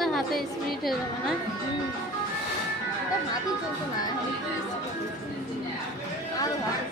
তো হাতে স্পিড হয়ে যাবে না? হাতই চলতো না আরো হাতে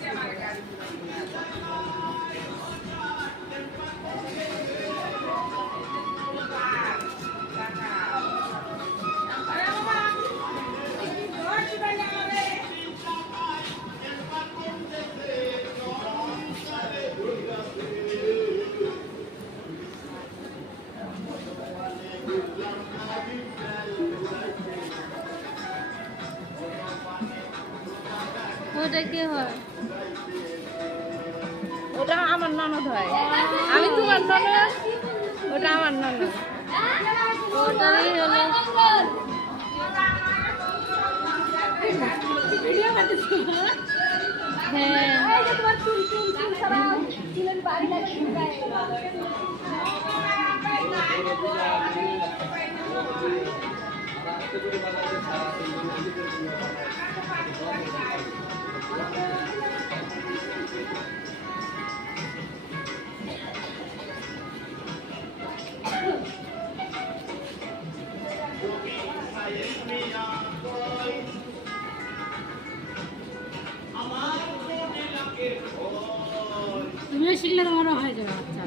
ওটা কি হয়? ওটা আমার ননদ হয়। আমি তোমার ননদ, ওটা আমার ননদ। ওটাই হলো তুমিও শিখলে তোমারও হয়ে যাবে। আচ্ছা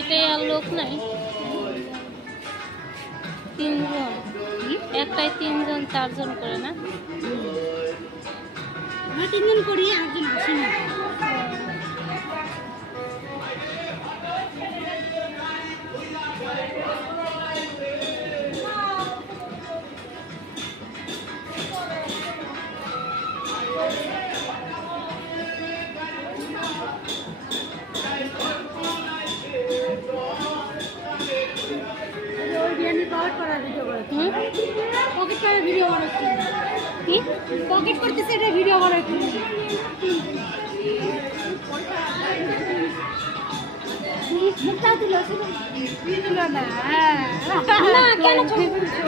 এটাই আর লোক নাই, তিনজন, একটাই তিনজন চারজন করে না? আমরা তিনজন করি, একজন আসি না। পকেট করে ভিডিও বানাচ্ছি, কি পকেট করতেছে, এটা ভিডিও বানাচ্ছি। মুখটা তুলো, তুলো না, না কেন